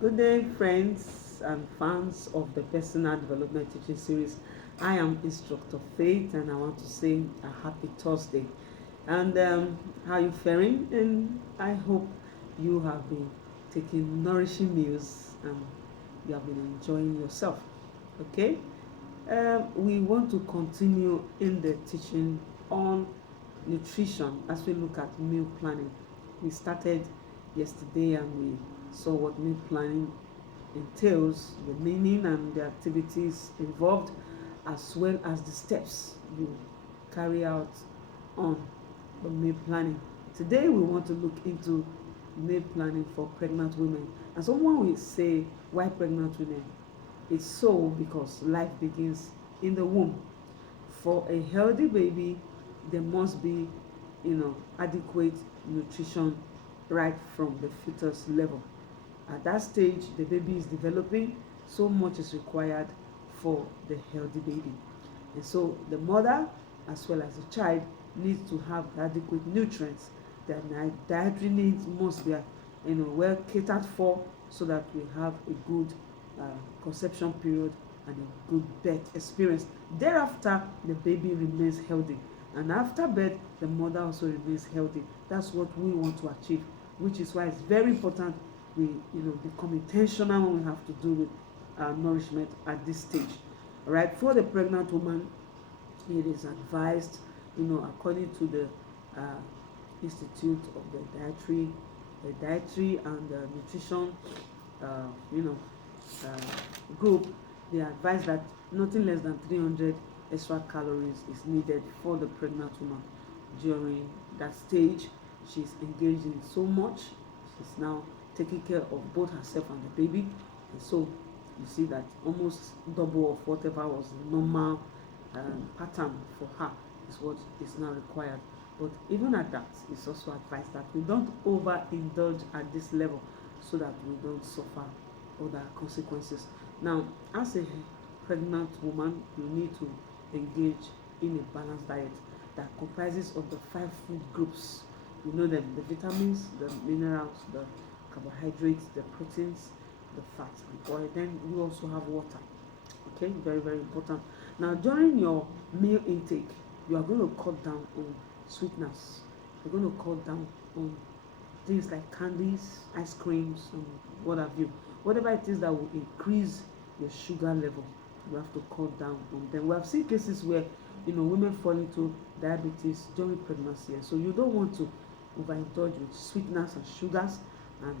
Good day, friends and fans of the Personal Development Teaching Series. I am Instructor Faith, and I want to say a happy Thursday. And how are you faring? And I hope you have been taking nourishing meals and you have been enjoying yourself. Okay? We want to continue in the teaching on nutrition as we look at meal planning. We started yesterday and we saw what meal planning entails, the meaning and the activities involved, as well as the steps you carry out on the meal planning. Today we want to look into meal planning for pregnant women. And someone will say, why pregnant women? It's so because life begins in the womb. For a healthy baby, there must be, adequate nutrition right from the fetus level. At that stage, the baby is developing, so much is required for the healthy baby. And so the mother, as well as the child, needs to have adequate nutrients. Their dietary needs must be, well catered for so that we have a good uh, conception period and a good birth experience. Thereafter, the baby remains healthy. And after birth, the mother also remains healthy. That's what we want to achieve, which is why it's very important we become intentional when we have to do with nourishment at this stage. All right, for the pregnant woman, it is advised, according to the Institute of the Dietary and Nutrition, uh, you know, group. They advise that nothing less than 300 extra calories is needed for the pregnant woman during that stage. She's engaged in so much. She's now taking care of both herself and the baby, and so you see that almost double of whatever was the normal pattern for her is what is now required. But even at that, it's also advised that we don't overindulge at this level so that we don't suffer other consequences. Now, as a pregnant woman, you need to engage in a balanced diet that comprises of the 5 food groups. You know them: the vitamins, the minerals, the carbohydrates, the proteins, the fats and oil. Then we also have water. Okay, very, very important. Now, during your meal intake, you are going to cut down on sweetness. You're going to cut down on things like candies, ice creams, and what have you. Whatever it is that will increase your sugar level, you have to cut down on them. We have seen cases where women fall into diabetes during pregnancy, and so you don't want to overindulge with sweetness and sugars and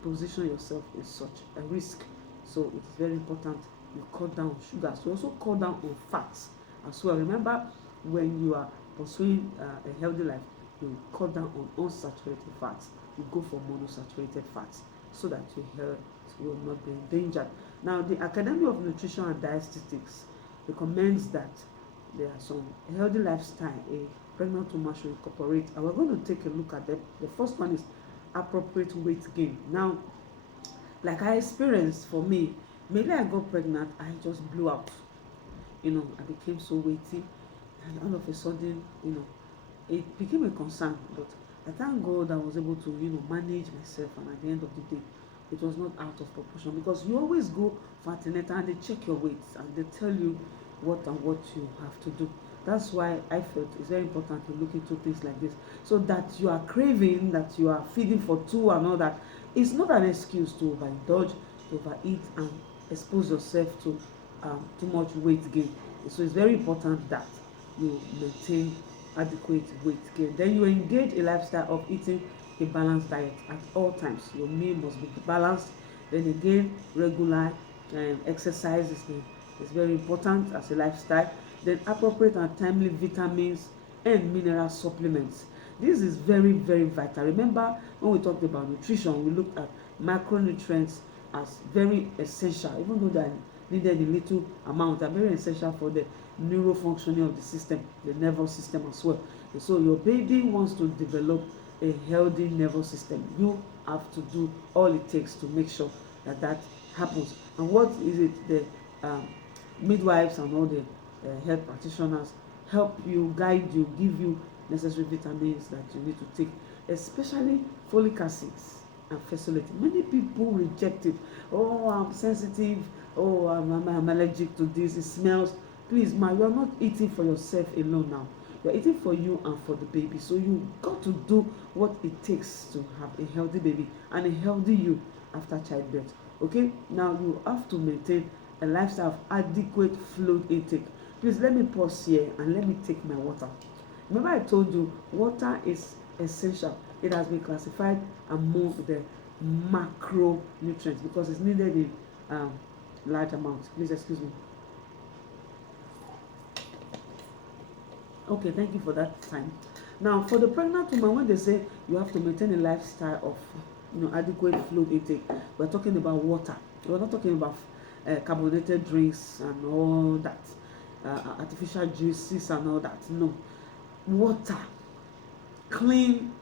position yourself in such a risk. So it's very important you cut down on sugars. You also cut down on fats as well. Remember, when you are pursuing a healthy life, you cut down on unsaturated fats. You go for monosaturated fats so that your health will not be endangered. Now, the Academy of Nutrition and Dietetics recommends that there are some healthy lifestyle a pregnant woman should incorporate, and we're going to take a look at them. The first one is appropriate weight gain. Now, like I experienced, for me, maybe I got pregnant, I just blew out. I became so weighty, and all of a sudden, it became a concern. But I thank God I was able to, manage myself, and at the end of the day, it was not out of proportion, because you always go for antenatal and they check your weight and they tell you what and what you have to do. That's why I felt it's very important to look into things like this, so that you are craving, that you are feeding for two and all that. It's not an excuse to overindulge, to overeat, and expose yourself to too much weight gain. So it's very important that you maintain adequate weight gain. Then you engage a lifestyle of eating a balanced diet at all times. Your meal must be balanced. Then again, regular exercise is very important as a lifestyle. Then appropriate and timely vitamins and mineral supplements. This is very, very vital. Remember, when we talked about nutrition, we looked at macronutrients as very essential, even though they are needed in little amount. They are very essential for the neurofunctioning of the system, the nervous system as well. And so your baby wants to develop a healthy nervous system. You have to do all it takes to make sure that that happens. And what is it? The midwives and all the health practitioners help you, guide you, give you necessary vitamins that you need to take, especially folic acids and facility. Many people reject it. Oh, I'm sensitive. Oh, I'm allergic to this. It smells. Please, ma, you're not eating for yourself alone now. You're eating for you and for the baby. So you got to do what it takes to have a healthy baby and a healthy you after childbirth. Okay? Now you have to maintain a lifestyle of adequate fluid intake. Please let me pause here and let me take my water. Remember I told you water is essential. It has been classified among the macronutrients because it's needed in large amounts. Please excuse me. Okay, thank you for that time. Now, for the pregnant woman, when they say you have to maintain a lifestyle of adequate fluid intake, we're talking about water. We're not talking about carbonated drinks and all that, artificial juices and all that. No, water, clean,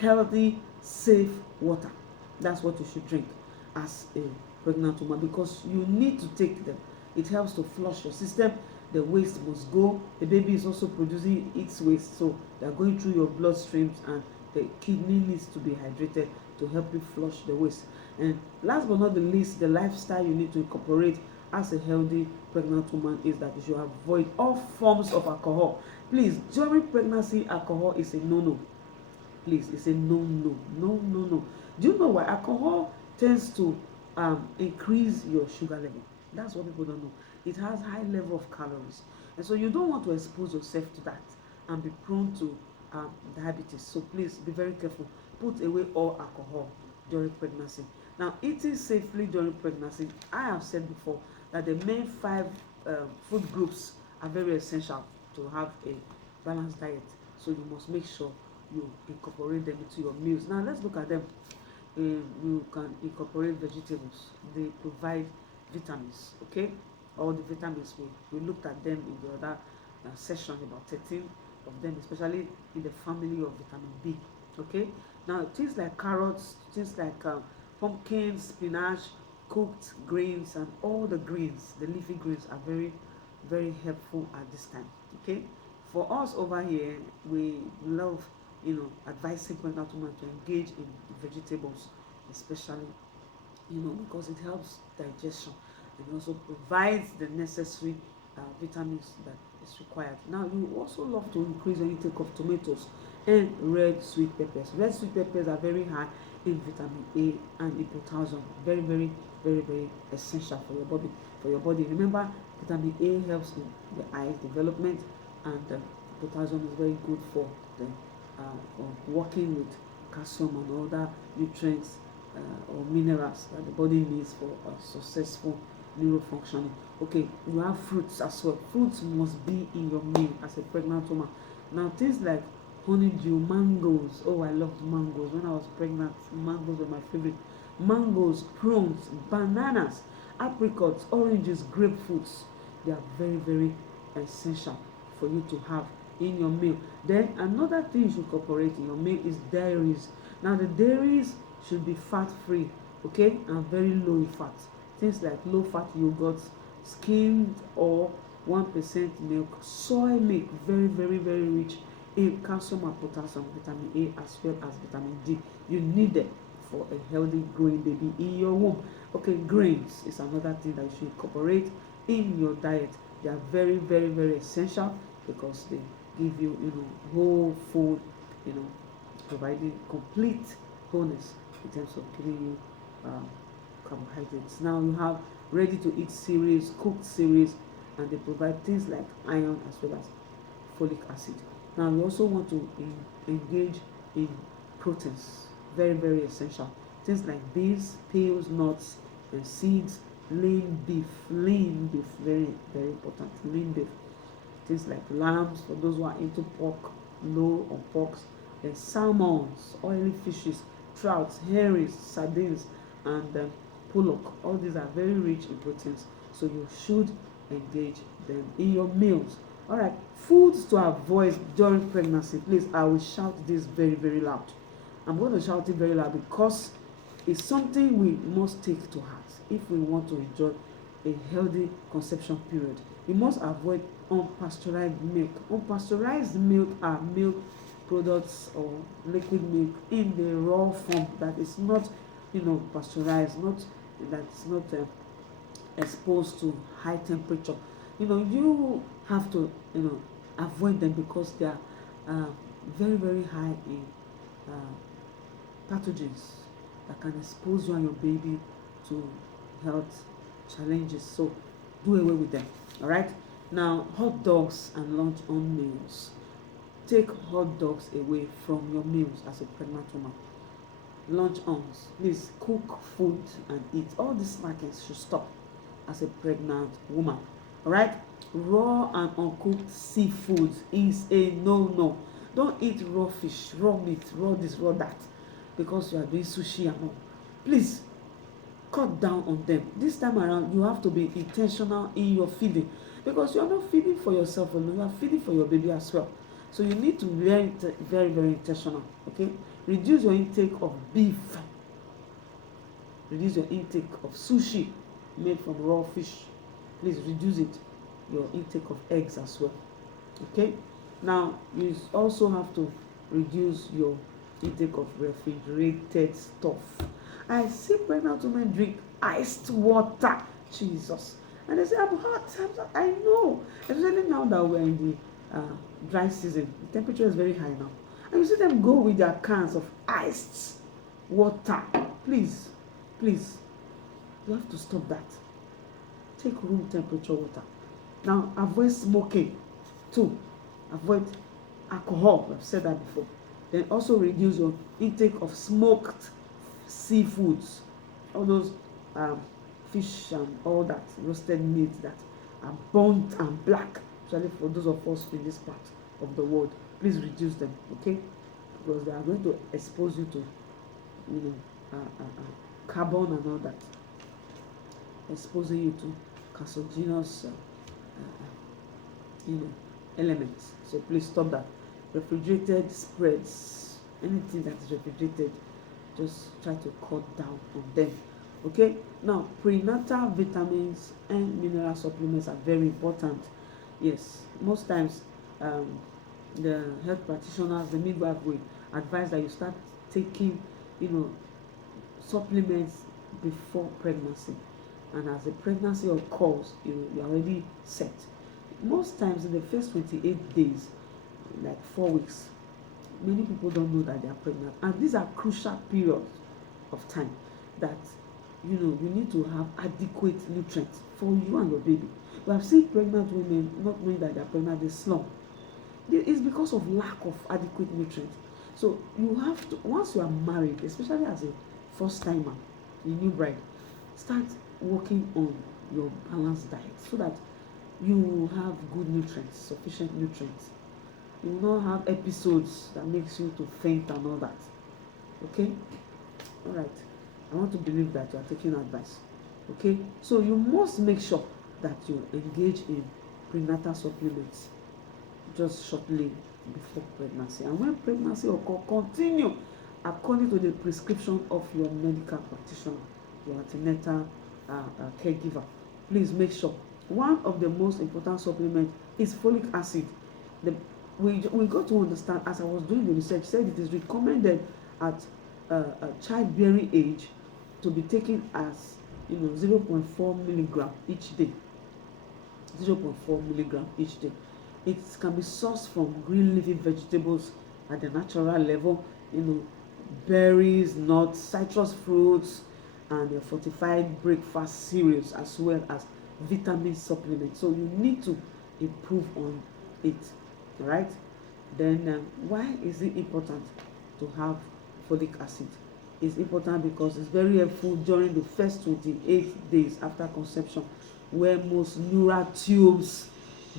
healthy, safe water. That's what you should drink as a pregnant woman because you need to take them. It helps to flush your system. The waste must go. The baby is also producing its waste, so they are going through your bloodstreams, and the kidney needs to be hydrated to help you flush the waste. And last but not the least, the lifestyle you need to incorporate as a healthy pregnant woman is that you should avoid all forms of alcohol. Please, during pregnancy, alcohol is a no-no. Please, it's a no. Do you know why? Alcohol tends to increase your sugar level. That's what people don't know. It has high level of calories, and so you don't want to expose yourself to that and be prone to diabetes. So please be very careful. Put away all alcohol during pregnancy. Now, eating safely during pregnancy, I have said before that the main 5 food groups are very essential to have a balanced diet. So you must make sure you incorporate them into your meals. Now let's look at them. You can incorporate vegetables. They provide vitamins. Okay, all the vitamins we looked at them in the other session, about 13 of them, especially in the family of vitamin B. Okay, now things like carrots, things like pumpkin, spinach, cooked grains, and all the greens, the leafy greens, are very, very helpful at this time. Okay, for us over here, we love advising pregnant women to engage in vegetables, especially because it helps digestion and also provides the necessary vitamins that is required. Now, you also love to increase the intake of tomatoes and red sweet peppers. Red sweet peppers are very high in vitamin A and in potassium. Very, very, very, very essential for your body. Remember, vitamin A helps in the eye development, and potassium is very good for the working with calcium and other nutrients or minerals that the body needs for a successful neurofunctioning. Okay, you have fruits as well. Fruits must be in your meal as a pregnant woman. Now, things like honeydew, mangoes. Oh, I loved mangoes when I was pregnant. Mangoes were my favorite. Mangoes, prunes, bananas, apricots, oranges, grapefruits. They are very, very essential for you to have in your meal. Then another thing you should incorporate in your meal is dairies. Now, the dairies should be fat free, okay, and very low in fat. Things like low fat yogurts, skimmed or 1% milk, soy milk, very, very, very rich in calcium and potassium, vitamin A, as well as vitamin D. You need them for a healthy growing baby in your womb. Okay, grains is another thing that you should incorporate in your diet. They are very, very, very essential because they give you whole food, providing complete wholeness in terms of giving you carbohydrates. Now you have ready to eat cereals, cooked cereals, and they provide things like iron as well as folic acid. Now we also want to engage in proteins, very, very essential. Things like beans, peels, nuts, and seeds, lean beef, very, very important, lean beef. Things like lambs, for those who are into pork, low on porks, then salmons, oily fishes, trouts, herrings, sardines, and pollock. All these are very rich in proteins, so you should engage them in your meals. All right, foods to avoid during pregnancy. Please, I will shout this very, very loud. I'm going to shout it very loud because it's something we must take to heart if we want to enjoy a healthy conception period. We must avoid unpasteurized milk. Unpasteurized milk are milk products or liquid milk in the raw form that is not pasteurized, not that's not exposed to high temperature. You have to avoid them because they are uh, very very high in uh, pathogens that can expose you and your baby to health challenges. So do away with them. All right. Now, hot dogs and lunch on meals. Take hot dogs away from your meals as a pregnant woman. Lunch ons, please cook food and eat. All these snacking should stop as a pregnant woman. All right. Raw and uncooked seafood is a no. Don't eat raw fish, raw meat, raw this, raw that, because you are doing sushi and all. Please cut down on them. This time around, you have to be intentional in your feeding, because you are not feeding for yourself alone, you are feeding for your baby as well. So you need to be very very intentional. Okay, reduce your intake of beef, reduce your intake of sushi made from raw fish. Please reduce it. Your intake of eggs as well. Okay, now you also have to reduce your intake of refrigerated stuff. I see pregnant women drink iced water. Jesus. And they say, I'm hot. I know. Especially now that we're in the dry season. The temperature is very high now. And you see them go with their cans of iced water. Please, please. You have to stop that. Take room temperature water. Now, avoid smoking too. Avoid alcohol. I've said that before. Then also reduce your intake of smoked seafoods, all those fish and all that, roasted meat that are burnt and black, especially for those of us in this part of the world. Please reduce them, okay? Because they are going to expose you to carbon and all that, exposing you to carcinogenous elements. So please stop that. Refrigerated spreads, anything that is refrigerated, just try to cut down on them. Okay, now prenatal vitamins and mineral supplements are very important. Yes, most times the health practitioners, the midwife will advise that you start taking supplements before pregnancy, and as the pregnancy occurs, you're already set. Most times in the first 28 days, like 4 weeks, many people don't know that they are pregnant, and these are crucial periods of time that you need to have adequate nutrients for you and your baby. We have seen pregnant women not knowing that they are pregnant, they slump. It's because of lack of adequate nutrients. So you have to, once you are married, especially as a first timer, a new bride, start working on your balanced diet so that you have good nutrients, sufficient nutrients. You will not have episodes that makes you to faint and all that. Okay? All right. I want to believe that you are taking advice. Okay? So you must make sure that you engage in prenatal supplements just shortly before pregnancy. And when pregnancy occurs, continue according to the prescription of your medical practitioner, your antenatal caregiver. Please make sure. One of the most important supplements is folic acid. We got to understand, as I was doing the research, said it is recommended at childbearing age to be taken as 0.4 milligram each day. 0.4 milligram each day. It can be sourced from green leafy vegetables at the natural level, berries, nuts, citrus fruits, and fortified breakfast cereals, as well as vitamin supplements. So you need to improve on it. Right? Then why is it important to have folic acid? It's important because it's very helpful during the first 28 days after conception, where most neural tubes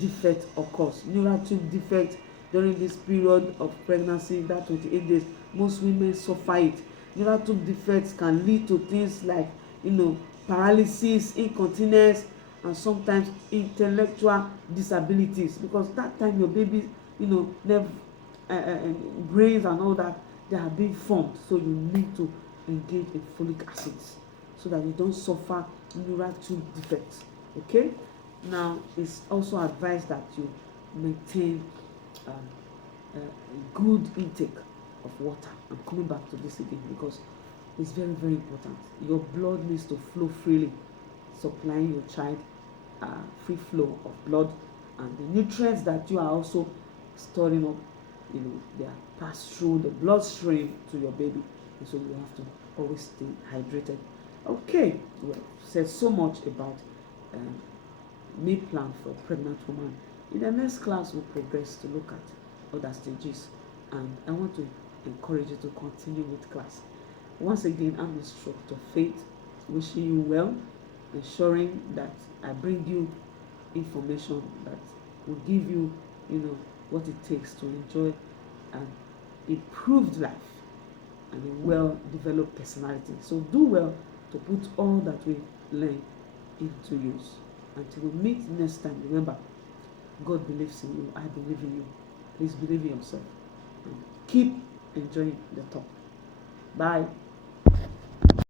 defect occurs. Neural tube defect during this period of pregnancy, that 28 days, most women suffer it. Neural tube defects can lead to things like paralysis, incontinence, and sometimes intellectual disabilities, because that time your baby nerve brains and all that, they are being formed. So you need to engage in folic acids so that you don't suffer neural tube defects. Okay, now it's also advised that you maintain a good intake of water. I'm coming back to this again because is very, very important. Your blood needs to flow freely, supplying your child free flow of blood, and the nutrients that you are also storing up, they are passed through the bloodstream to your baby, and so you have to always stay hydrated. Okay, well, said so much about um, meal plan for a pregnant woman. In the next class, we'll progress to look at other stages, and I want to encourage you to continue with class. Once again, I'm Instructor Faith, wishing you well, ensuring that I bring you information that will give you, what it takes to enjoy an improved life and a well-developed personality. So do well to put all that we learn into use. Until we meet next time, remember, God believes in you. I believe in you. Please believe in yourself. And keep enjoying the talk. Bye.